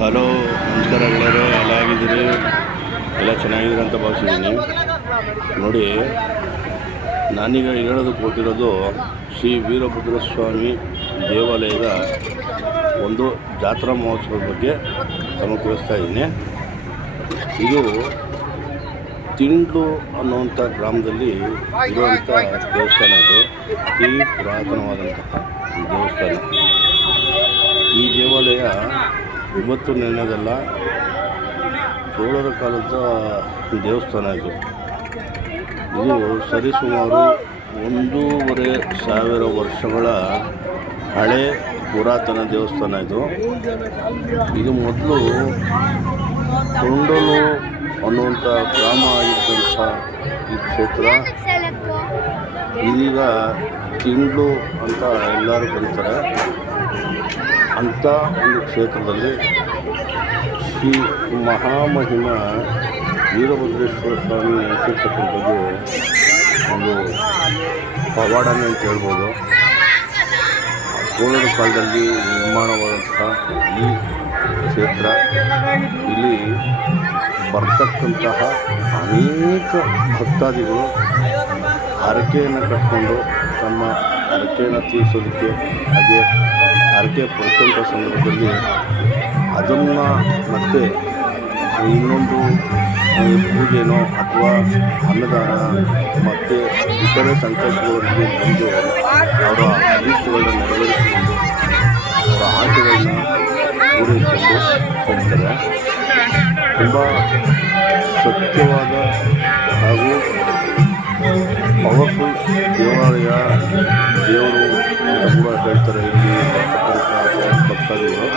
Hello, ನಮಸ್ಕಾರ ಗೆಳೆಯರು. ಎಲ್ಲ ಆಗಿದ್ದೀರಿ? ಎಲ್ಲ ಚೆನ್ನಾಗಿದ್ದೀರಿ ಅಂತ ಭಾವಿಸಿದ್ದೀನಿ. ನೋಡಿ, ನಾನೀಗ ಹೇಳೋದಕ್ಕೆ ಕೊಟ್ಟಿರೋದು ಶ್ರೀ ವೀರಭದ್ರ ಸ್ವಾಮಿ ದೇವಾಲಯದ ಒಂದು ಜಾತ್ರಾ ಮಹೋತ್ಸವದ ಬಗ್ಗೆ ತಮಗೆ ತಿಳಿಸ್ತಾ ಇದ್ದೀನಿ. ಇದು ತಿಂಡ್ಲು ಅನ್ನುವಂಥ ಗ್ರಾಮದಲ್ಲಿ ಇರುವಂಥ ದೇವಸ್ಥಾನ. ಇದು ಅತಿ ಪುರಾತನವಾದಂತಹ ದೇವಸ್ಥಾನ. ಈ ದೇವಾಲಯ ಇವತ್ತು ನೆನೆದಲ್ಲ, ಚೋಳರ ಕಾಲದ ದೇವಸ್ಥಾನ. ಇದು ಸರಿಸುಮಾರು 1,500 ವರ್ಷಗಳ ಹಳೆ ಪುರಾತನ ದೇವಸ್ಥಾನ. ಇದು ಮೊದಲು ತೊಂಡಲು ಅನ್ನುವಂಥ ಗ್ರಾಮ ಆಗಿದ್ದಂಥ ಈ ಕ್ಷೇತ್ರ ಇದೀಗ ತಿಂಡ್ಲು ಅಂತ ಎಲ್ಲರೂ ಕರೀತಾರೆ. ಅಂಥ ಒಂದು ಕ್ಷೇತ್ರದಲ್ಲಿ ಶ್ರೀ ಮಹಾಮಹಿಮ ವೀರಭದ್ರೇಶ್ವರ ಸ್ವಾಮಿ ನೆಲೆಸಿರ್ತಕ್ಕಂಥದ್ದು ಒಂದು ಪವಾಡನೆ ಅಂತ ಹೇಳ್ಬೋದು. ಚೋಳರ ಕಾಲದಲ್ಲಿ ನಿರ್ಮಾಣವಾದಂಥ ಈ ಕ್ಷೇತ್ರ, ಇಲ್ಲಿ ಬರ್ತಕ್ಕಂತಹ ಅನೇಕ ಭಕ್ತಾದಿಗಳು ಹರಕೆಯನ್ನು ಕಟ್ಕೊಂಡು ತಮ್ಮ ಹರಕೆಯನ್ನು ತೀರಿಸೋದಕ್ಕೆ, ಹಾಗೆ ಹರಕೆ ಪಡಿಸುವಂಥ ಸಂದರ್ಭದಲ್ಲಿ ಅದನ್ನು ಮತ್ತೆ ಇನ್ನೊಂದು ಪೂಜೆನೋ ಅಥವಾ ಅನ್ನದಾನ ಮತ್ತು ಇತರೆ ಸಂಕಲ್ಪಗಳಿಗೆ ಬಂದು ಅವರ ಅಭೀಷ್ಟಗಳನ್ನ ನೆರವೇರಿಸಿಕೊಂಡು ಅವರ ಆಸೆಗಳನ್ನ ಪೂರೈಸಿಕೊಂಡು ಹೋಗ್ತಾರೆ. ತುಂಬ ಸತ್ಯವಾದ ಹಾಗೂ ಪವರ್ಫುಲ್ ದೇವಾಲಯ, ದೇವರು ಅಂತ ಕೂಡ ಹೇಳ್ತಾರೆ ಇಲ್ಲಿ ಭಕ್ತಾದಿಗಳು.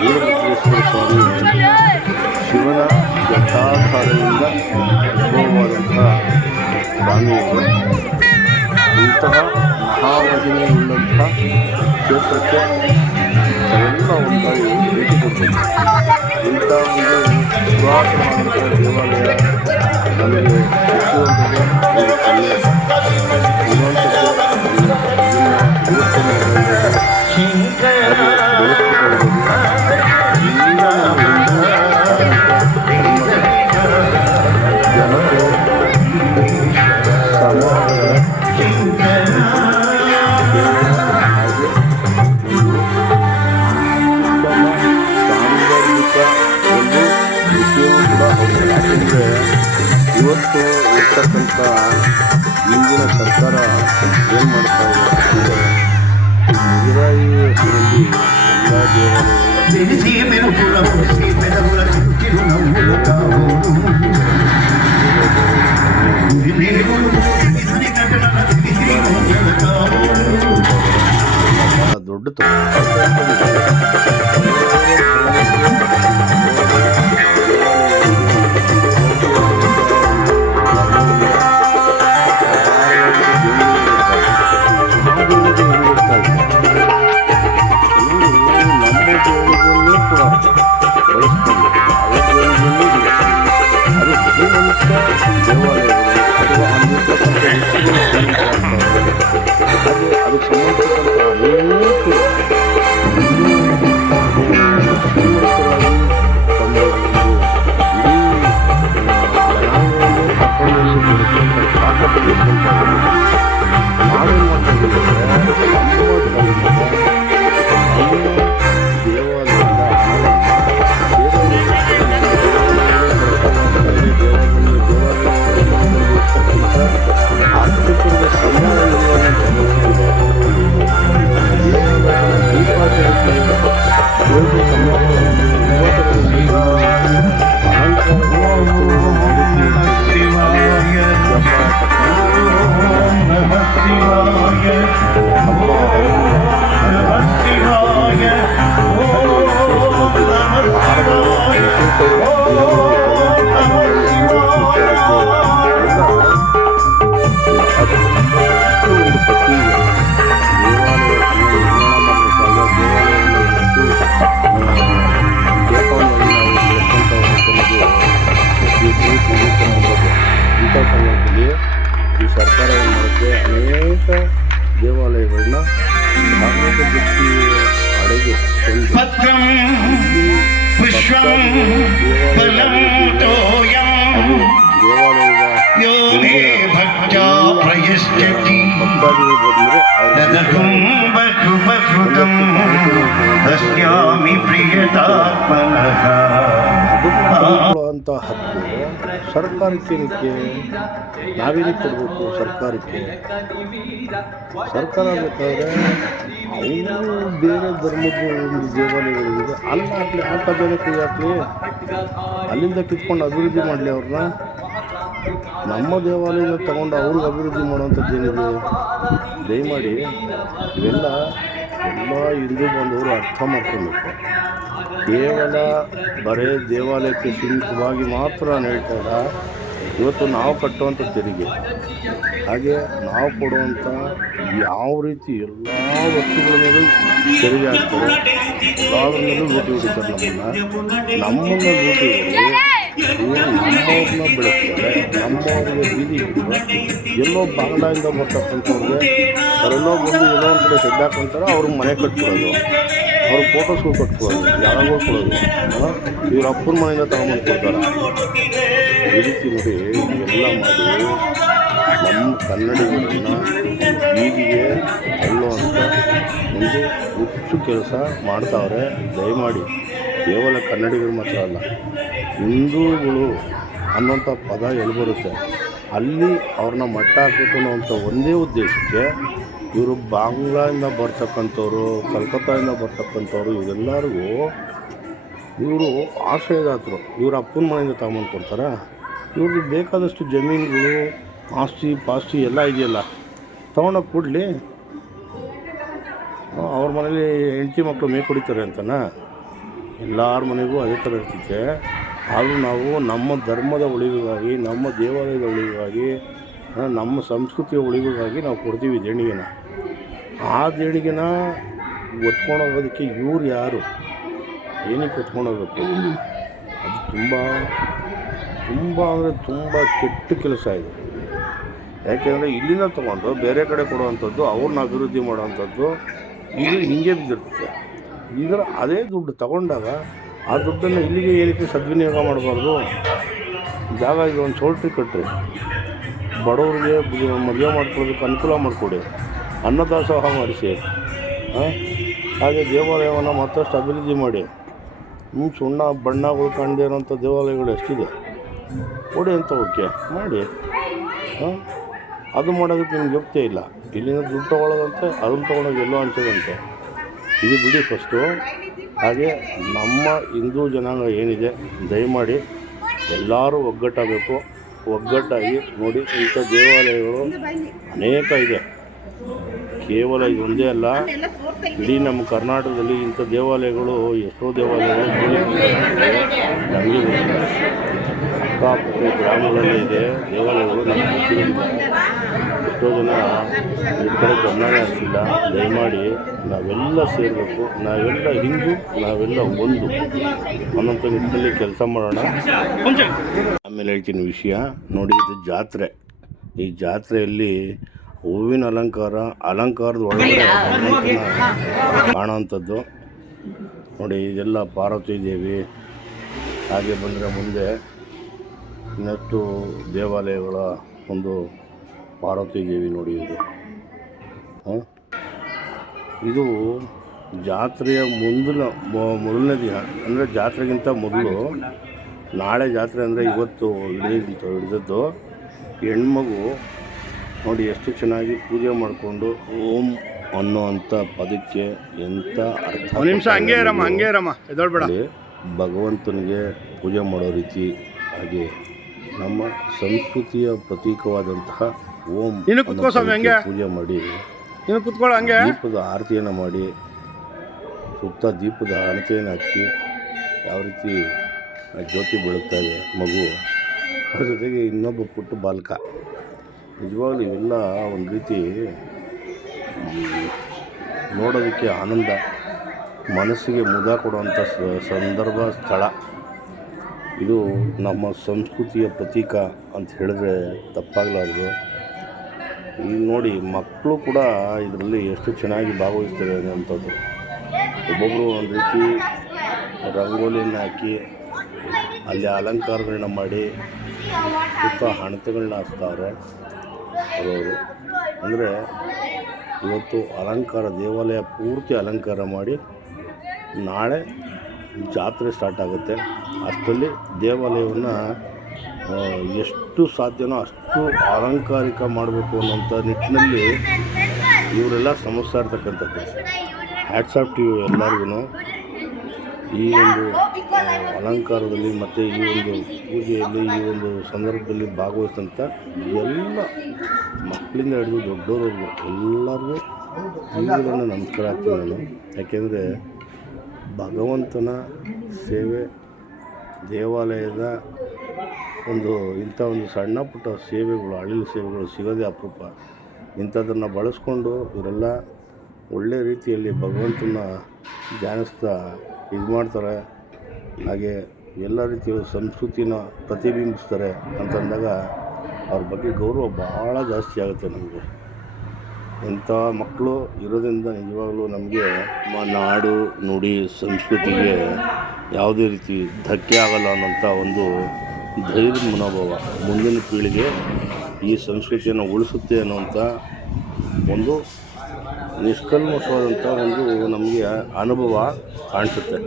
ವೀರಭದ್ರೇಶ್ವರ ಸ್ವಾಮಿ ಶಿವನ ಜಟಾಧಾರದಿಂದ ಉದ್ಭವವಾದಂಥ ಸ್ವಾಮಿಯವರು. ಇಂತಹ ಮಹಾಮಹಿಮೆಯುಳ್ಳಂಥ ಕ್ಷೇತ್ರಕ್ಕೆ ನಾವೆಲ್ಲ ಒಂದಾಗಿ ಭೇಟಿ ಕೊಡ್ಬೇಕು. ಇಂಥ ಒಂದು ಪುರಾತನವಾದಂಥ ದೇವಾಲಯ ನಮಗೆ ಸಿಕ್ಕುವಂಥದ್ದು ಇವತ್ತು ಇರ್ತಕ್ಕಂಥ ಇಂದಿನ ಸರ್ಕಾರ ಏನು ಮಾಡ್ತಾ ಇದೆ ಅಂದರೆ ಮುಜರಾಯಿ ಹೆಸರಲ್ಲಿ ಎಲ್ಲ ದೊಡ್ಡ ಅದಕ್ಕೆ ಸಂಬಂಧಪಟ್ಟಂಥ ಅನೇಕ ಶ್ರೀಮಂತರಾಗಿ ತಮ್ಮ ಒಂದು ಇಡೀ ಜನಾಂಗವನ್ನು ತಪ್ಪನ್ನು ಬೆಳೆಸುವಂಥ ತಾಕತ್ತು ಬೆಳೆಸುವಂಥ ನಾವೇನು ಮಾಡ್ಕೊಂಡಿದ್ದೇವೆ, ದೇವಾಲಯದಿಂದ ಆರ್ಥಿಕದ ಸಂದರ್ಭದಲ್ಲಿ ಈ ಸರ್ಕಾರ ಏನು ಮಾಡುತ್ತೆ, ಅನೇಕ ದೇವಾಲಯಗಳನ್ನ ಧಾರ್ಮಿಕ ದೃಷ್ಟಿ ಅಡೆಗೆ ತಂದು ದೇವಾಲಯದ ಭಕ್ತಾದಿಗಳು ಬಂದರೆ ಅಂತ ಹಕ್ಕು ಸರ್ಕಾರಕ್ಕೆ ಏನಕ್ಕೆ ನಾವೇನಕ್ಕೆ ಕೊಡಬೇಕು ಸರ್ಕಾರಕ್ಕೆ? ಸರ್ಕಾರ ಬೇಕಾದರೆ ಅವರು ಬೇರೆ ಧರ್ಮದ ಒಂದು ದೇವಾಲಯಗಳಿದೆ ಅಲ್ಲಿ ಹಾಕಲಿ, ಹಾಕೋದೇನಕ್ಕೆ ಹಾಕಲಿ, ಅಲ್ಲಿಂದ ಕಿತ್ಕೊಂಡು ಅಭಿವೃದ್ಧಿ ಮಾಡಲಿ ಅವ್ರನ್ನ. ನಮ್ಮ ದೇವಾಲಯನ ತಗೊಂಡು ಅವ್ರಿಗೆ ಅಭಿವೃದ್ಧಿ ಮಾಡೋವಂಥದ್ದೇನಿದೆ? ದಯಮಾಡಿ ಇವೆಲ್ಲ ಹಿಂದೂ ಬಂದವರು ಅರ್ಥ ಮಾಡ್ಕೊಬೇಕು. ಕೇವಲ ಬರೇ ದೇವಾಲಯಕ್ಕೆ ಸೀಮಿತವಾಗಿ ಮಾತ್ರ ನಾನು ಹೇಳ್ತಾ ಇಲ್ಲ. ಇವತ್ತು ನಾವು ಕಟ್ಟುವಂಥ ತೆರಿಗೆ, ಹಾಗೆ ನಾವು ಕೊಡುವಂಥ ಯಾವ ರೀತಿ ಎಲ್ಲ ವಸ್ತುಗಳ ಮೇಲೂ ತೆರಿಗೆ ಹಾಕ್ತಾರೆ, ಎಲ್ಲದ್ರ ಮೇಲೂ ಲೂಟಿ ಹೊಡಿತಾರೆ ನಮ್ಮನ್ನು ಲೂಟಿ ಹೊಡಿ ನಮ್ಮವ್ರನ್ನ ಬೆಳೆಸ್ತಾರೆ. ನಮ್ಮವ್ರಿಗೆ ಬೀದಿ ಎಲ್ಲೋ ಬಾಂಗ್ಲಾದಿಂದ ಬರ್ತಕ್ಕಂಥವ್ರಿಗೆ ಅವರೆಲ್ಲೋ ಬಂದು ಎಲ್ಲೋ ಒಂದು ಕಡೆ ಸೆಡ್ ಹಾಕೊಂತಾರೆ, ಅವ್ರಿಗೆ ಮನೆ ಕಟ್ಕೊಡೋದು, ಅವ್ರ ಫೋಟೋಸ್ಗಳು ಕಟ್ಕೊಳ್ಳೋದು, ಜಾಗಗಳು ಕೊಡೋದು, ಇವ್ರ ಅಪ್ಪನ ಮನೆಯಿಂದ ತಗೊಂಬಂದು ಕೊಡ್ತಾರೆ. ಈ ರೀತಿ ನೋಡಿ ಇವೆಲ್ಲ ಮಾಡಿ ನಮ್ಮ ಕನ್ನಡಿಗರನ್ನು ಬೀದಿಗೆ ತಳ್ಳುವಂಥ ಒಂದು ಹುಚ್ಚು ಕೆಲಸ ಮಾಡ್ತಾವ್ರೆ. ದಯಮಾಡಿ ಕೇವಲ ಕನ್ನಡಿಗರು ಮಾತ್ರ ಅಲ್ಲ, ಹಿಂದೂಗಳು ಅನ್ನೋಂಥ ಪದ ಎಲ್ಲಿ ಬರುತ್ತೆ ಅಲ್ಲಿ ಅವ್ರನ್ನ ಮಟ್ಟ ಹಾಕಬೇಕು ಅನ್ನೋವಂಥ ಒಂದೇ ಉದ್ದೇಶಕ್ಕೆ ಇವರು ಬಾಂಗ್ಲಾದಿಂದ ಬರ್ತಕ್ಕಂಥವ್ರು, ಕಲ್ಕತ್ತಾದಿಂದ ಬರ್ತಕ್ಕಂಥವ್ರು ಇವರೆಲ್ಲರಿಗೂ ಇವರು ಆಶ್ರಯದಾತರು. ಇವ್ರ ಅಪ್ಪನ ಮನೆಯಿಂದ ತಗೊಂಬಂದು ಕೊಡ್ತಾರೆ. ಇವ್ರಿಗೆ ಬೇಕಾದಷ್ಟು ಜಮೀನುಗಳು, ಆಸ್ತಿ ಪಾಸ್ತಿ ಎಲ್ಲ ಇದೆಯಲ್ಲ, ತೊಗೊಂಡೋಗಿ ಕೊಡಲಿ. ಅವ್ರ ಮನೇಲಿ ಹೆಂಡತಿ ಮಕ್ಕಳು ಮೇಕೆ ಹೊಡಿತಾರೆ ಅಂತನಾ? ಎಲ್ಲರ ಮನೆಗೂ ಅದೇ ಥರ ಇರ್ತೈತೆ. ಆದರೂ ನಾವು ನಮ್ಮ ಧರ್ಮದ ಉಳಿವಿಗಾಗಿ, ನಮ್ಮ ದೇವಾಲಯದ ಉಳಿವಿಗಾಗಿ, ನಮ್ಮ ಸಂಸ್ಕೃತಿಯ ಉಳಿವಿಗಾಗಿ ನಾವು ಕೊಡ್ತೀವಿ ದೇಣಿಗೆನ. ಆ ದೇಣಿಗೆನ ಹೊತ್ಕೊಂಡೋಗೋದಕ್ಕೆ ಇವ್ರು ಯಾರು? ಏನಕ್ಕೆ ಹೊತ್ಕೊಂಡೋಗ್ಬೇಕು? ಅದು ತುಂಬ ಅಂದರೆ ತುಂಬ ಕೆಟ್ಟ ಕೆಲಸ ಇದು. ಯಾಕೆಂದರೆ ಇಲ್ಲಿಂದ ತೊಗೊಂಡು ಬೇರೆ ಕಡೆ ಕೊಡುವಂಥದ್ದು, ಅವ್ರನ್ನ ಅಭಿವೃದ್ಧಿ ಮಾಡೋವಂಥದ್ದು ಇದು ಹಿಂಗೆ ಬಿದ್ದಿರ್ತದೆ. ಇದರ ಅದೇ ದುಡ್ಡು ತಗೊಂಡಾಗ ಆ ದುಡ್ಡನ್ನು ಇಲ್ಲಿಗೆ ಏನಕ್ಕೆ ಸದ್ವಿನಿಯೋಗ ಮಾಡಬಾರ್ದು? ಜಾಗ ಈಗ ಒಂದು ಚೌಲ್ಟ್ರಿ ಕಟ್ಟ್ರಿ, ಬಡವರಿಗೆ ಮದುವೆ ಮಾಡ್ಕೊಳ್ಳೋದಕ್ಕೆ ಅನುಕೂಲ ಮಾಡಿಕೊಡಿ, ಅನ್ನದಾಸೋಹ ಮಾಡಿಸಿ, ಹಾಗೆ ದೇವಾಲಯವನ್ನು ಮತ್ತಷ್ಟು ಅಭಿವೃದ್ಧಿ ಮಾಡಿ. ಸುಣ್ಣ ಬಣ್ಣಗಳು ಕಾಣದೇ ಇರೋಂಥ ದೇವಾಲಯಗಳು ಎಷ್ಟಿದೆ, ಕೊಡಿ ಅಂತ ಓಕೆ ಮಾಡಿ. ಅದು ಮಾಡೋದಕ್ಕೆ ನಿಮ್ಗೆ ಯೋಗ್ಯತೆ ಇಲ್ಲ. ಇಲ್ಲಿಂದ ದುಡ್ಡು ತೊಗೊಳ್ಳೋದಂತೆ, ಅದನ್ನು ತೊಗೊಂಡೋಗಿ ಎಲ್ಲೋ ಹಂಚೋದಂತೆ. ಇದು ಬಿಡಿ ಫಸ್ಟು. ಹಾಗೆ ನಮ್ಮ ಹಿಂದೂ ಜನಾಂಗ ಏನಿದೆ, ದಯಮಾಡಿ ಎಲ್ಲರೂ ಒಗ್ಗಟ್ಟಾಗಬೇಕು. ಒಗ್ಗಟ್ಟಾಗಿ ನೋಡಿ, ಇಂಥ ದೇವಾಲಯಗಳು ಅನೇಕ ಇದೆ, ಕೇವಲ ಇದೊಂದೇ ಅಲ್ಲ. ಇಡೀ ನಮ್ಮ ಕರ್ನಾಟಕದಲ್ಲಿ ಇಂಥ ದೇವಾಲಯಗಳು, ಎಷ್ಟೋ ದೇವಾಲಯಗಳು ನಮಗೆ ಅಕ್ಕಪಕ್ಕ ಗ್ರಾಮಗಳಲ್ಲಿ ಇದೆ ದೇವಾಲಯಗಳು. ನಮಗೆ ಗೊತ್ತಿರಲಿಲ್ಲ. ಎಷ್ಟೋ ಜನ ಈ ಕಡೆ ಗಮನನೇ ಹರಿಸಿಲ್ಲ. ದಯಮಾಡಿ ನಾವೆಲ್ಲ ಸೇರಬೇಕು, ನಾವೆಲ್ಲ ಹಿಂದೂ, ನಾವೆಲ್ಲ ಒಂದು ಅನ್ನೋಂಥ ನಿಟ್ಟಿನಲ್ಲಿ ಕೆಲಸ ಮಾಡೋಣ. ಆಮೇಲೆ ಹೇಳ್ತೀನಿ ವಿಷಯ ನೋಡಿ. ಇದು ಜಾತ್ರೆ. ಈ ಜಾತ್ರೆಯಲ್ಲಿ ಹೂವಿನ ಅಲಂಕಾರದ ಒಳಗಡೆ ಕಾಣೋವಂಥದ್ದು ನೋಡಿ. ಇದೆಲ್ಲ ಪಾರ್ವತಿ ದೇವಿ. ಹಾಗೆ ಬಂದರೆ ಮುಂದೆ ಇನ್ನಷ್ಟು ದೇವಾಲಯಗಳ ಒಂದು ಪಾರ್ವತಿ ದೇವಿ ನೋಡಿ. ಇದು ಜಾತ್ರೆಯ ಮೊದಲನೇ ದಿನ, ಅಂದರೆ ಜಾತ್ರೆಗಿಂತ ಮೊದಲು. ನಾಳೆ ಜಾತ್ರೆ ಅಂದರೆ ಇವತ್ತು ಹಿಡಿದದ್ದು. ಹೆಣ್ಮಗು ನೋಡಿ ಎಷ್ಟು ಚೆನ್ನಾಗಿ ಪೂಜೆ ಮಾಡಿಕೊಂಡು ಓಂ ಅನ್ನೋವಂಥ ಪದಕ್ಕೆ ಎಂಥ ಅರ್ಥ. ಭಗವಂತನಿಗೆ ಪೂಜೆ ಮಾಡೋ ರೀತಿ, ಹಾಗೆ ನಮ್ಮ ಸಂಸ್ಕೃತಿಯ ಪ್ರತೀಕವಾದಂತಹ ಓಂ ಪೂಜೆ ಮಾಡಿ, ದೀಪದ ಆರತಿಯನ್ನು ಮಾಡಿ, ಸುತ್ತ ದೀಪದ ಹಣತೆಯನ್ನು ಹಚ್ಚಿ ಯಾವ ರೀತಿ ಜ್ಯೋತಿ ಬೆಳಗ್ತಾ ಇದೆ ಮಗು, ಅದ್ರ ಜೊತೆಗೆ ಇನ್ನೊಬ್ಬ ಪುಟ್ಟ ಬಾಲಕ. ನಿಜವಾಗ್ಲೂ ಇವೆಲ್ಲ ಒಂದು ರೀತಿ ನೋಡೋದಕ್ಕೆ ಆನಂದ, ಮನಸ್ಸಿಗೆ ಮುದ ಕೊಡುವಂಥ ಸಂದರ್ಭ, ಸ್ಥಳ. ಇದು ನಮ್ಮ ಸಂಸ್ಕೃತಿಯ ಪ್ರತೀಕ ಅಂತ ಹೇಳಿದ್ರೆ ತಪ್ಪಾಗಲಾರದು. ಈಗ ನೋಡಿ, ಮಕ್ಕಳು ಕೂಡ ಇದರಲ್ಲಿ ಎಷ್ಟು ಚೆನ್ನಾಗಿ ಭಾಗವಹಿಸ್ತಾರೆ ಅನ್ನೋಂಥದ್ದು. ಒಬ್ಬೊಬ್ಬರು ಒಂದು ರೀತಿ ರಂಗೋಲಿಯನ್ನು ಹಾಕಿ ಅಲ್ಲಿ ಅಲಂಕಾರಗಳನ್ನ ಮಾಡಿ ಸುತ್ತ ಹಣತೆಗಳನ್ನ ಹಚ್ತಾವ್ರೆ ಅವರು. ಅಂದರೆ ಇವತ್ತು ಅಲಂಕಾರ, ದೇವಾಲಯ ಪೂರ್ತಿ ಅಲಂಕಾರ ಮಾಡಿ ನಾಳೆ ಜಾತ್ರೆ ಸ್ಟಾರ್ಟ್ ಆಗುತ್ತೆ. ಅಷ್ಟರಲ್ಲಿ ದೇವಾಲಯವನ್ನು ಎಷ್ಟು ಸಾಧ್ಯನೋ ಅಷ್ಟು ಅಲಂಕಾರಿಕ ಮಾಡಬೇಕು ಅನ್ನೋಂಥ ನಿಟ್ಟಿನಲ್ಲಿ ಇವರೆಲ್ಲ ಶ್ರಮಿಸ್ತಾ ಇರ್ತಕ್ಕಂಥದ್ದು. ಹ್ಯಾಟ್ಸ್ ಆಫ್ ಟು ಯು ಎಲ್ಲರಿಗೂ. ಈ ಒಂದು ಅಲಂಕಾರದಲ್ಲಿ ಮತ್ತು ಈ ಒಂದು ಪೂಜೆಯಲ್ಲಿ, ಈ ಒಂದು ಸಂದರ್ಭದಲ್ಲಿ ಭಾಗವಹಿಸಿದಂಥ ಎಲ್ಲ ಮಕ್ಕಳಿಂದ ಹಿಡಿದು ದೊಡ್ಡವರೆಗೂ ಎಲ್ಲರಿಗೂ ಈಗಲೂ ನಮಸ್ಕಾರ ಆಗ್ತೀನಿ ನಾನು. ಯಾಕೆಂದರೆ ಭಗವಂತನ ಸೇವೆ, ದೇವಾಲಯದ ಇಂಥ ಒಂದು ಸಣ್ಣ ಪುಟ್ಟ ಸೇವೆಗಳು, ಅಳಿಲು ಸೇವೆಗಳು ಸಿಗೋದೇ ಅಪರೂಪ. ಇಂಥದ್ದನ್ನು ಬಳಸ್ಕೊಂಡು ಇವರೆಲ್ಲ ಒಳ್ಳೆಯ ರೀತಿಯಲ್ಲಿ ಭಗವಂತನ ಧ್ಯಾನಿಸ್ತಾ ಇದು ಮಾಡ್ತಾರೆ. ಹಾಗೆ ಎಲ್ಲ ರೀತಿಯ ಸಂಸ್ಕೃತಿನ ಪ್ರತಿಬಿಂಬಿಸ್ತಾರೆ ಅಂತಂದಾಗ ಅವ್ರ ಬಗ್ಗೆ ಗೌರವ ಭಾಳ ಜಾಸ್ತಿ ಆಗುತ್ತೆ ನಮಗೆ. ಇಂಥ ಮಕ್ಕಳು ಇರೋದ್ರಿಂದ ನಿಜವಾಗಲೂ ನಮಗೆ ನಾಡು, ನುಡಿ, ಸಂಸ್ಕೃತಿಗೆ ಯಾವುದೇ ರೀತಿ ಧಕ್ಕೆ ಆಗಲ್ಲ ಅನ್ನೋಂಥ ಒಂದು ಧೈರ್ಯ ಮನೋಭಾವ ಮುಂದಿನ ಪೀಳಿಗೆ ಈ ಸಂಸ್ಕೃತಿಯನ್ನು ಉಳಿಸುತ್ತೆ ಅನ್ನೋಂಥ ಒಂದು ನಿಷ್ಕಲ್ಮಶವಾದಂಥ ಒಂದು ನಮಗೆ ಅನುಭವ ಕಾಣಿಸುತ್ತೆ.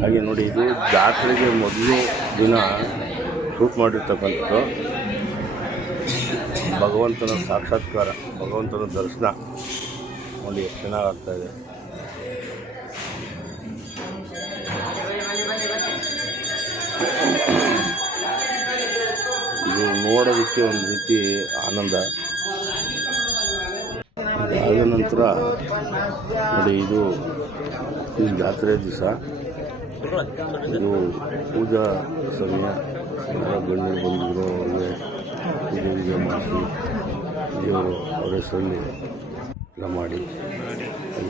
ಹಾಗೆ ನೋಡಿ, ಇದು ಜಾತ್ರೆಗೆ ಮೊದಲು ದಿನ ಶೂಟ್ ಮಾಡಿರ್ತಕ್ಕಂಥದ್ದು ಭಗವಂತನ ಸಾಕ್ಷಾತ್ಕಾರ, ಭಗವಂತನ ದರ್ಶನ ನೋಡಿ ಎಷ್ಟು ಚೆನ್ನಾಗಿ ಆಗ್ತಾಯಿದೆ. ಇದು ನೋಡೋದಕ್ಕೆ ಒಂದು ರೀತಿ ಆನಂದ. ಇದಾದ ನಂತರ ನೋಡಿ, ಇದು ಈ ಜಾತ್ರೆ ದಿವಸ ಇದು ಪೂಜಾ ಸಮಯ. ಎಲ್ಲ ಗಣ್ಯರು ಬಂದಿದ್ರು, ಅವ್ರಿಗೆ ಪೂಜೆ ಮಾಡಿಸಿ ದೇವರು ಅವ್ರ ಹೆಸರಲ್ಲಿ ಎಲ್ಲ ಮಾಡಿ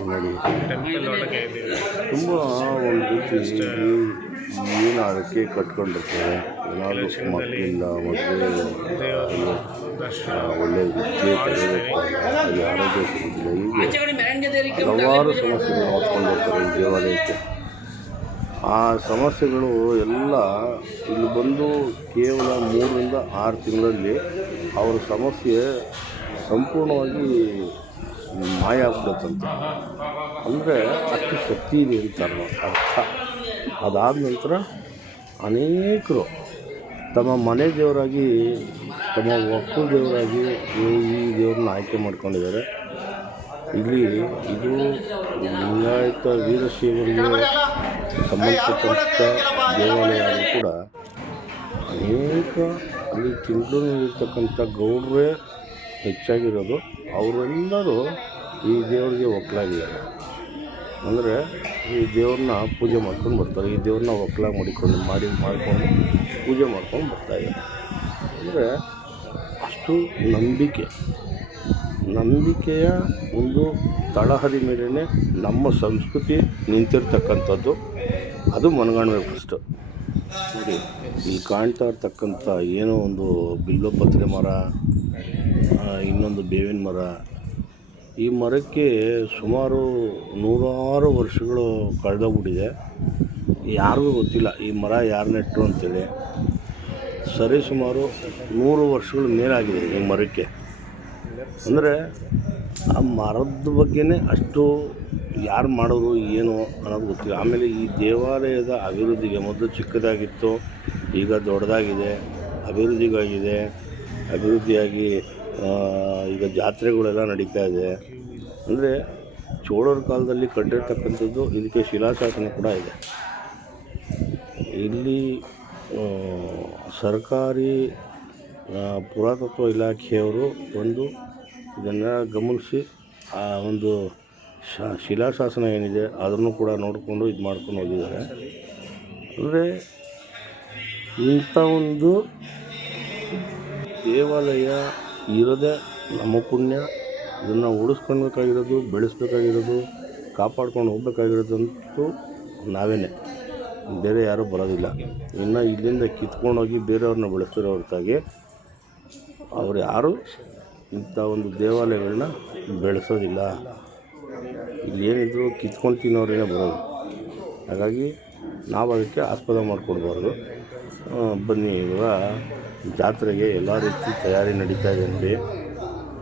ನೋಡಿ ತುಂಬ ಒಂದು ರೀತಿ ಏನು ಅದಕ್ಕೆ ಕಟ್ಕೊಂಡಿರ್ತಾರೆ. ಏನಾದರೂ ಮಕ್ಕಳಿಲ್ಲ, ಮದುವೆ ಒಳ್ಳೆಯ ವಿದ್ಯೆ ತೆಗೆದುಕೊಳ್ಳಲ್ಲ, ಹಾಗೆ ಆರೋಗ್ಯ ಸಿಗೋದಿಲ್ಲ, ಹೀಗೆ ಹಲವಾರು ಸಮಸ್ಯೆಗಳು ಹೊತ್ಕೊಂಡು ಬರ್ತಾರೆ ಈ ದೇವಾಲಯಕ್ಕೆ. ಆ ಸಮಸ್ಯೆಗಳು ಎಲ್ಲ ಇಲ್ಲಿ ಬಂದು ಕೇವಲ 3 ರಿಂದ 6 ತಿಂಗಳಲ್ಲಿ ಅವರ ಸಮಸ್ಯೆ ಸಂಪೂರ್ಣವಾಗಿ ಮಾಯ ಆಗ್ಬಿಡುತ್ತಂತೆ. ಅಂದರೆ ಅಷ್ಟು ಶಕ್ತಿ ಇದೆ ಅಂತಾರ ಅರ್ಥ. ಅದಾದ ನಂತರ ಅನೇಕರು ತಮ್ಮ ಮನೆ ದೇವರಾಗಿ, ತಮ್ಮ ಒಕ್ಕಲು ದೇವರಾಗಿ ಈ ದೇವ್ರನ್ನ ಆಯ್ಕೆ ಮಾಡ್ಕೊಂಡಿದ್ದಾರೆ. ಇಲ್ಲಿ ಇದು ಲಿಂಗಾಯತ ವೀರಶೈವರಿಗೆ ಸಂಬಂಧಪಟ್ಟಂಥ ದೇವಾಲಯ ಆದರೂ ಕೂಡ ಅನೇಕ ಅಲ್ಲಿ ತಿಂಗಳೂರಿರ್ತಕ್ಕಂಥ ಗೌಡ್ರೇ ಹೆಚ್ಚಾಗಿರೋದು. ಅವರೆಲ್ಲರೂ ಈ ದೇವರಿಗೆ ಒಕ್ಕಲಾಗಿದ್ದಾರೆ. ಅಂದರೆ ಈ ದೇವ್ರನ್ನ ಪೂಜೆ ಮಾಡ್ಕೊಂಡು ಬರ್ತಾರೆ, ಈ ದೇವ್ರನ್ನ ಒಕ್ಕಲಾಗಿ ಮಾಡಿಕೊಂಡು ಪೂಜೆ ಮಾಡ್ಕೊಂಡು ಬರ್ತಾಯಿದ್ದಾರೆ. ಅಂದರೆ ಅಷ್ಟು ನಂಬಿಕೆಯ ಒಂದು ತಳಹದಿ ಮೇಲೇ ನಮ್ಮ ಸಂಸ್ಕೃತಿ ನಿಂತಿರ್ತಕ್ಕಂಥದ್ದು. ಅದು ಮನಗಾಣಬೇಕು ಫಸ್ಟು. ನೋಡಿ, ಇಲ್ಲಿ ಕಾಣ್ತಾ ಇರ್ತಕ್ಕಂಥ ಏನೋ ಒಂದು ಬಿಲ್ವಪತ್ರೆ ಮರ, ಇನ್ನೊಂದು ಬೇವಿನ ಮರ. ಈ ಮರಕ್ಕೆ ಸುಮಾರು 100 ವರ್ಷಗಳು ಕಳೆದೋಗ್ಬಿಟ್ಟಿದೆ. ಯಾರಿಗೂ ಗೊತ್ತಿಲ್ಲ ಈ ಮರ ಯಾರು ನೆಟ್ಟರು ಅಂತೇಳಿ. ಸರಿ ಸುಮಾರು 100 ವರ್ಷಗಳ ಮೇಲಾಗಿದೆ ಈ ಮರಕ್ಕೆ. ಅಂದರೆ ಆ ಮರದ ಬಗ್ಗೆನೇ ಅಷ್ಟು ಯಾರು ಮಾಡೋರು ಏನು ಅನ್ನೋದು ಗೊತ್ತಿಲ್ಲ. ಆಮೇಲೆ ಈ ದೇವಾಲಯದ ಅಭಿವೃದ್ಧಿಗೆ ಮೊದಲು ಚಿಕ್ಕದಾಗಿತ್ತು, ಈಗ ದೊಡ್ಡದಾಗಿದೆ, ಅಭಿವೃದ್ಧಿಯಾಗಿ ಈಗ ಜಾತ್ರೆಗಳೆಲ್ಲ ನಡೀತಾ ಇದೆ. ಅಂದರೆ ಚೋಳರ ಕಾಲದಲ್ಲಿ ಕಟ್ಟಿರ್ತಕ್ಕಂಥದ್ದು, ಇದಕ್ಕೆ ಶಿಲಾಶಾಸನ ಕೂಡ ಇದೆ. ಇಲ್ಲಿ ಸರ್ಕಾರಿ ಪುರಾತತ್ವ ಇಲಾಖೆಯವರು ಇದನ್ನು ಗಮನಿಸಿ ಆ ಒಂದು ಶಿಲಾಶಾಸನ ಏನಿದೆ ಅದನ್ನು ಕೂಡ ನೋಡಿಕೊಂಡು ಇದು ಮಾಡ್ಕೊಂಡು ಹೋಗಿದ್ದಾರೆ. ಅಂದರೆ ಇಂಥ ಒಂದು ದೇವಾಲಯ ಇರೋದೇ ನಮ್ಮ ಪುಣ್ಯ. ಇದನ್ನು ಉಳಿಸ್ಕೊಳ್ಬೇಕಾಗಿರೋದು, ಬೆಳೆಸ್ಬೇಕಾಗಿರೋದು, ಕಾಪಾಡ್ಕೊಂಡು ಹೋಗ್ಬೇಕಾಗಿರೋದಂತೂ ನಾವೇನೆ, ಬೇರೆ ಯಾರೂ ಬರೋದಿಲ್ಲ. ಇನ್ನು ಇಲ್ಲಿಂದ ಕಿತ್ಕೊಂಡೋಗಿ ಬೇರೆಯವ್ರನ್ನ ಬೆಳೆಸ್ತಿರೋ ಹೊರತಾಗಿ ಅವ್ರು ಯಾರು ಇಂಥ ಒಂದು ದೇವಾಲಯಗಳನ್ನ ಬೆಳೆಸೋದಿಲ್ಲ. ಇಲ್ಲೇನಿದ್ರು ಕಿತ್ಕೊಂಡು ತಿನ್ನೋರೇ ಬರೋದು. ಹಾಗಾಗಿ ನಾವು ಅದಕ್ಕೆ ಆಸ್ಪದ ಮಾಡಿಕೊಡ್ಬಾರ್ದು. ಬನ್ನಿ, ಇವಾಗ ಜಾತ್ರೆಗೆ ಎಲ್ಲ ರೀತಿ ತಯಾರಿ ನಡೀತಾ ಇದೆ ನೋಡಿ.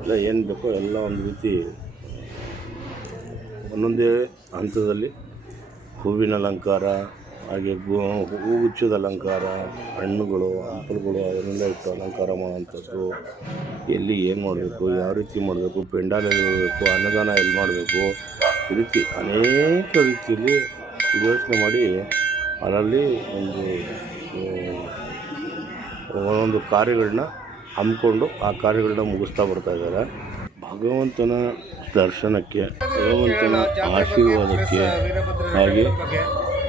ಎಲ್ಲ ಏನು ಬೇಕೋ ಎಲ್ಲ ಒಂದು ರೀತಿ ಒಂದೊಂದೇ ಹಂತದಲ್ಲಿ ಹೂವಿನ ಅಲಂಕಾರ, ಹಾಗೆ ಹೂಗುಚ್ಛದ ಅಲಂಕಾರ, ಹಣ್ಣುಗಳು, ಹಂಪಲುಗಳು ಅದನ್ನೆಲ್ಲ ಇಟ್ಟು ಅಲಂಕಾರ ಮಾಡೋವಂಥದ್ದು. ಎಲ್ಲಿ ಏನು ಮಾಡಬೇಕು, ಯಾವ ರೀತಿ ಮಾಡಬೇಕು, ಪೆಂಡಾಲ್ ಎಲ್ಲಿ ಮಾಡಬೇಕು, ಅನ್ನದಾನ ಎಲ್ಲಿ ಮಾಡಬೇಕು, ಈ ರೀತಿ ಅನೇಕ ರೀತಿಯಲ್ಲಿ ಯೋಚನೆ ಮಾಡಿ ಅದರಲ್ಲಿ ಒಂದೊಂದು ಕಾರ್ಯಗಳನ್ನ ಹಮ್ಮಿಕೊಂಡು ಆ ಕಾರ್ಯಗಳನ್ನ ಮುಗಿಸ್ತಾ ಬರ್ತಾಯಿದ್ದಾರೆ. ಭಗವಂತನ ದರ್ಶನಕ್ಕೆ, ಭಗವಂತನ ಆಶೀರ್ವಾದಕ್ಕೆ, ಹಾಗೆ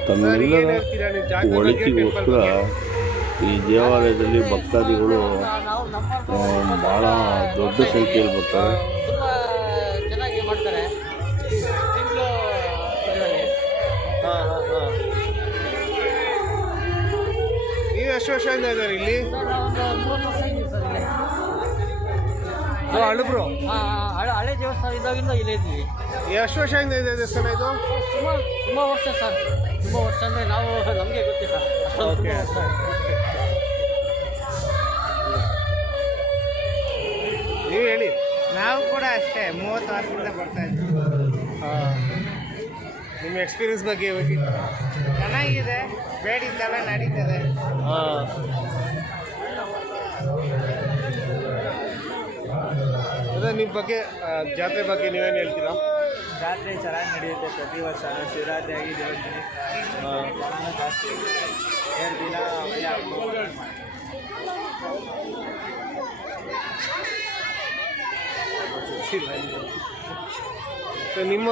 ತಮ್ಮೆಲ್ಲರ ಒಳಿತಿಗೋಸ್ಕರ ಈ ದೇವಾಲಯದಲ್ಲಿ ಭಕ್ತಾದಿಗಳು ಭಾಳ ದೊಡ್ಡ ಸಂಖ್ಯೆಯಲ್ಲಿ ಬರ್ತಾರೆ. ನೀವು ಎಷ್ಟು ವರ್ಷದಿಂದ ಇದ್ದಾರೆ ಇಲ್ಲಿ? ಹಳಬ್ರು ಹಳೆ ದೇವಸ್ಥಾನ ಇದ್ದಾಗಿಂದ ಇಲ್ಲೇ ಇದ್ವಿ. ಎಷ್ಟು ವರ್ಷದಿಂದ ಇದೆ ದೇವಸ್ಥಾನ ಇದು? ತುಂಬ ವರ್ಷ ಸರ್, ತುಂಬ ವರ್ಷ ಅಂದರೆ ನಾವು ನಮಗೆ ಗೊತ್ತಿಲ್ಲ. ಓಕೆ. ನೀವು ಹೇಳಿ. ನಾವು ಕೂಡ ಅಷ್ಟೇ 30 ವರ್ಷದಿಂದ ಬರ್ತಾ ಇದ್ದೀವಿ. ನಿಮ್ಮ ಎಕ್ಸ್ಪೀರಿಯನ್ಸ್ ಬಗ್ಗೆ ಚೆನ್ನಾಗಿದೆ, ಬೇಡಿದ್ದೆಲ್ಲ ನಡೀತದೆ. ಅದೇ ನಿಮ್ಮ ಬಗ್ಗೆ, ಜಾತ್ರೆ ಬಗ್ಗೆ ನೀವೇನು ಹೇಳ್ತೀರಾ? ಜಾತ್ರೆ ಚೆನ್ನಾಗಿ ನಡೆಯುತ್ತೆ ಪ್ರತಿ ವರ್ಷ. ಶಿವರಾತ್ರಿ ಆಗಿದೆ ಜಾಸ್ತಿ 2 ದಿನ ನಿಮ್ಮ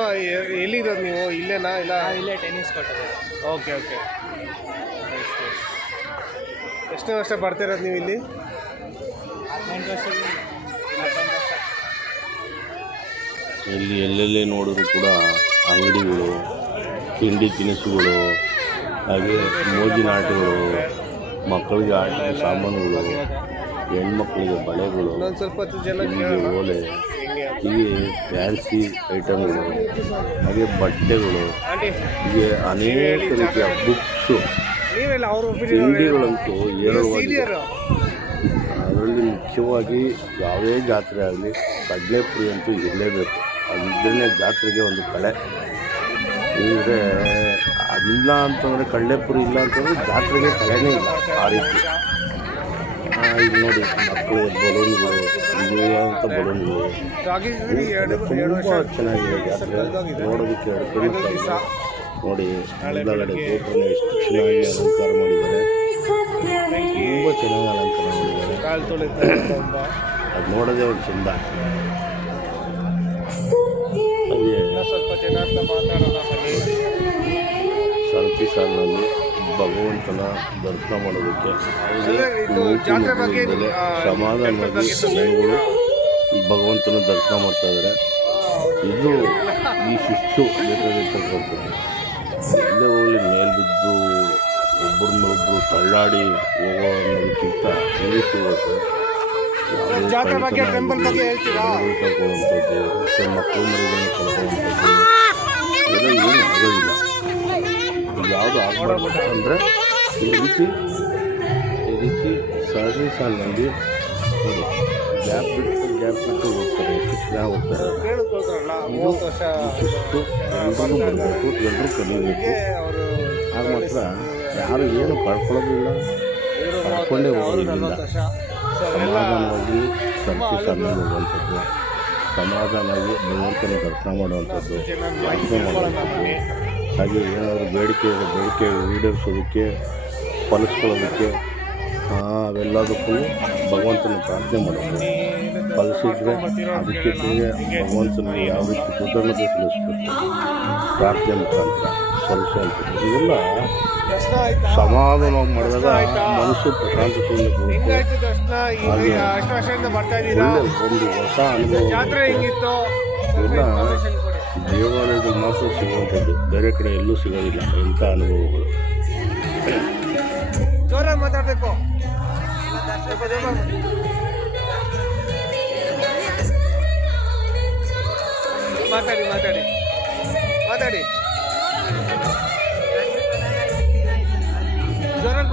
ಎಲ್ಲಿರೋದು ನೀವು? ಇಲ್ಲೇನಾ? ಇಲ್ಲ ಇಲ್ಲೇ ಟೆನ್ನಿಸ್ ಕೊಟ್ಟದೆ. Okay okay. ಎಷ್ಟನೇ ವರ್ಷ ಬರ್ತಿರೋದು ನೀವು ಇಲ್ಲಿ? 18 ವರ್ಷ. ಇಲ್ಲಿ ಎಲ್ಲೆಲ್ಲೇ ನೋಡಿದ್ರು ಕೂಡ ಅಂಗಡಿಗಳು, ತಿಂಡಿ ತಿನಿಸುಗಳು, ಹಾಗೆ ಮೋಜಿನ ಆಟಗಳು, ಮಕ್ಕಳಿಗೆ ಆಟದ ಸಾಮಾನುಗಳು, ಹೆಣ್ಮಕ್ಳಿಗೆ ಬಳೆಗಳು, ಇನ್ನೊಂದು ಸ್ವಲ್ಪ ಹೊತ್ತು ಜನ ಹೀಗೆ ಓಲೆ, ಹೀಗೆ ಫ್ಯಾನ್ಸಿ ಐಟಮ್ಗಳು, ಹಾಗೆ ಬಟ್ಟೆಗಳು, ಹೀಗೆ ಅನೇಕ ರೀತಿಯ ಬುಕ್ಸು, ನೀವೆಲ್ಲ ಅವರು ತಿಂಡಿಗಳಂತೂ ಹೇರಳವಾಗಿದೆ. ಅದರಲ್ಲಿ ಮುಖ್ಯವಾಗಿ ಯಾವುದೇ ಜಾತ್ರೆ ಆಗಲಿ ಕಡಲೆಪುರಿ ಅಂತೂ ಇರಲೇಬೇಕು. ಅದಿದ್ದರೆ ಜಾತ್ರೆಗೆ ಒಂದು ಕಳೆ. ಇದ್ರೆ ಅದಿಲ್ಲ ಅಂತಂದರೆ, ಕಡಲೆಪುರಿ ಇಲ್ಲ ಅಂತಂದರೆ ಜಾತ್ರೆಗೆ ಕಳೆನೇ ಇಲ್ಲ. ಆ ರೀತಿ ಈಗ ನೋಡಿ, ಮಕ್ಕಳಿಗೆ ಬಲೂನ್ಗಳು, ಇರುವಂಥ ಬಲೂನ್ಗಳು ತುಂಬ ಚೆನ್ನಾಗಿದೆ. ಜಾತ್ರೆ ನೋಡೋದಕ್ಕೆ ನೋಡಿ, ಹಿಂದಗಡೆ ಗೋಪುರನ ಎಷ್ಟು ಚೆನ್ನಾಗಿ ಅಲಂಕಾರ ಮಾಡಿದ್ದಾರೆ, ತುಂಬ ಚೆನ್ನಾಗಿ ಅಲಂಕಾರ ಮಾಡಿದ್ದಾರೆ. ಅದು ನೋಡೋದೇ ಒಂದು ಚೆಂದ. ಹಾಗೆ ಸ್ವಲ್ಪ ಜನ ಅಂತ ಮಾತಾಡೋಣ ಬನ್ನಿ. ಸರತಿ ಸಾಲಿನಲ್ಲಿ ಭಗವಂತನ ದರ್ಶನ ಮಾಡೋದಕ್ಕೆ ಸಮಾಧಾನವಾಗಿ ಜನಗಳು ಭಗವಂತನ ದರ್ಶನ ಮಾಡ್ತಾ ಇದ್ದಾರೆ. ಇದು ಈ ಶಿಸ್ತು ಬೇಕಾಗಿರ್ತಕ್ಕಂಥದ್ದು. ಎಲ್ಲೇ ಹೋಗಲಿ ಮೇಲ್ ಬಿದ್ದು ಒಬ್ಬರನ್ನೊಬ್ಬರು ತಳ್ಳಾಡಿ ಹೋಗೋ ಅನ್ನೋದಕ್ಕಿಂತ ಈ ರೀತಿ ಹೋಗುತ್ತೆ. ಕಳ್ಕೊಳ್ಳುವಂಥದ್ದು, ಮತ್ತು ಮಕ್ಕಳು ಮರಿಗಳನ್ನು ಕಳ್ಕೊಳ್ಳುವಂಥದ್ದು ಇದೆಲ್ಲ ಏನು ಆಗೋದಿಲ್ಲ. ಯಾವುದು ಆಗಬಾರ್ದು ಅಂದರೆ ಈ ರೀತಿ ಸರದಿ ಸಾಲಿನಲ್ಲಿ ನೋಡಿ, ಗ್ಯಾಪ್ ಬಿಟ್ಟು ಹೋಗ್ತಾರೆ. ಎಷ್ಟು ಚೆನ್ನಾಗಿ ಹೋಗ್ತಾರೆ. ಇದು ಶಿಸ್ತು ಎಲ್ಲರೂ ಬರಬೇಕು, ಎಲ್ಲರೂ ಕಲಿಯಬೇಕು. ಆಗ ಮಾತ್ರ ಯಾರು ಏನು ಕಳ್ಕೊಳ್ಳೋದಿಲ್ಲ, ಕಳ್ಕೊಂಡೇ ಹೋಗೋದಿಲ್ಲ. ಸಮಾಧಾನವಾಗಿ ಸರತಿ ಸಾಲಿನಲ್ಲಿ ಹೋಗುವಂಥದ್ದು, ಸಮಾಧಾನವಾಗಿ ಭಗವಂತನ ದರ್ಶನ ಮಾಡುವಂಥದ್ದು, ಪ್ರಾರ್ಥನೆ ಮಾಡುವಂಥದ್ದು, ಹಾಗೆ ಏನಾದರೂ ಬೇಡಿಕೆ ಈಡೇರಿಸೋದಕ್ಕೆ, ಫಲಿಸ್ಕೊಳ್ಳೋದಕ್ಕೆ, ಅವೆಲ್ಲದಕ್ಕೂ ಭಗವಂತನ ಪ್ರಾರ್ಥನೆ ಮಾಡೋದು. ಫಲಿಸಿದ್ರೆ ಅದಕ್ಕೆ ಭಗವಂತನಿಗೆ ಯಾವ ರೀತಿ ಕೃತಜ್ಞತೆ ಸಲ್ಲಿಸಬೇಕು, ಪ್ರಾರ್ಥನೆ ಮುಖಾಂತರ ಸಲ್ಲಿಸುವಂಥದ್ದು. ಇದೆಲ್ಲ ಸಮಾಧಾನವಾಗಿ ಮಾಡಿದಾಗ ಮನಸ್ಸು ಪ್ರಶಾಂತತೆಯಿಂದ ಕೂಡುತ್ತೆ. ಹಾಗೆ ಒಳ್ಳೆ ಒಂದು ಹೊಸ ಅನುಭವ ಎಲ್ಲ ದೇವಾಲಯದಲ್ಲಿ ಮಾತ್ರ ಸಿಗುವಂಥದ್ದು, ಬೇರೆ ಕಡೆ ಎಲ್ಲೂ ಸಿಗೋದಿಲ್ಲ ಇಂಥ ಅನುಭವಗಳು. ಜೋರಾಗಿ ಮಾತಾಡಬೇಕು. ಮಾತಾಡಿ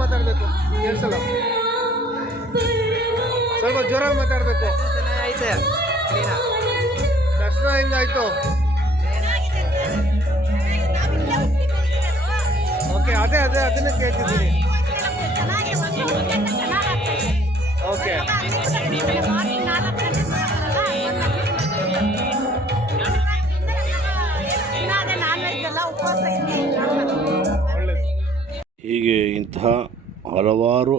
ಮಾತಾಡಬೇಕು, ಕೇಳಿಸಲ್ಲ. ಸ್ವಲ್ಪ ಜೋರಾಗಿ ಮಾತಾಡಬೇಕು. ಐತೆ ದರ್ಶನ ಹೆಂಗಾಯ್ತು? ಓಕೆ, ಅದನ್ನೇ ಕೇಳ್ತಿದ್ದೀನಿ. ಓಕೆ, ಹೀಗೆ ಇಂತಹ ಹಲವಾರು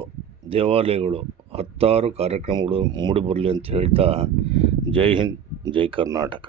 ದೇವಾಲಯಗಳು, ಹತ್ತಾರು ಕಾರ್ಯಕ್ರಮಗಳು ಮೂಡಿಬರಲಿ ಅಂತ ಹೇಳ್ತಾ, ಜೈ ಹಿಂದ್, ಜೈ ಕರ್ನಾಟಕ.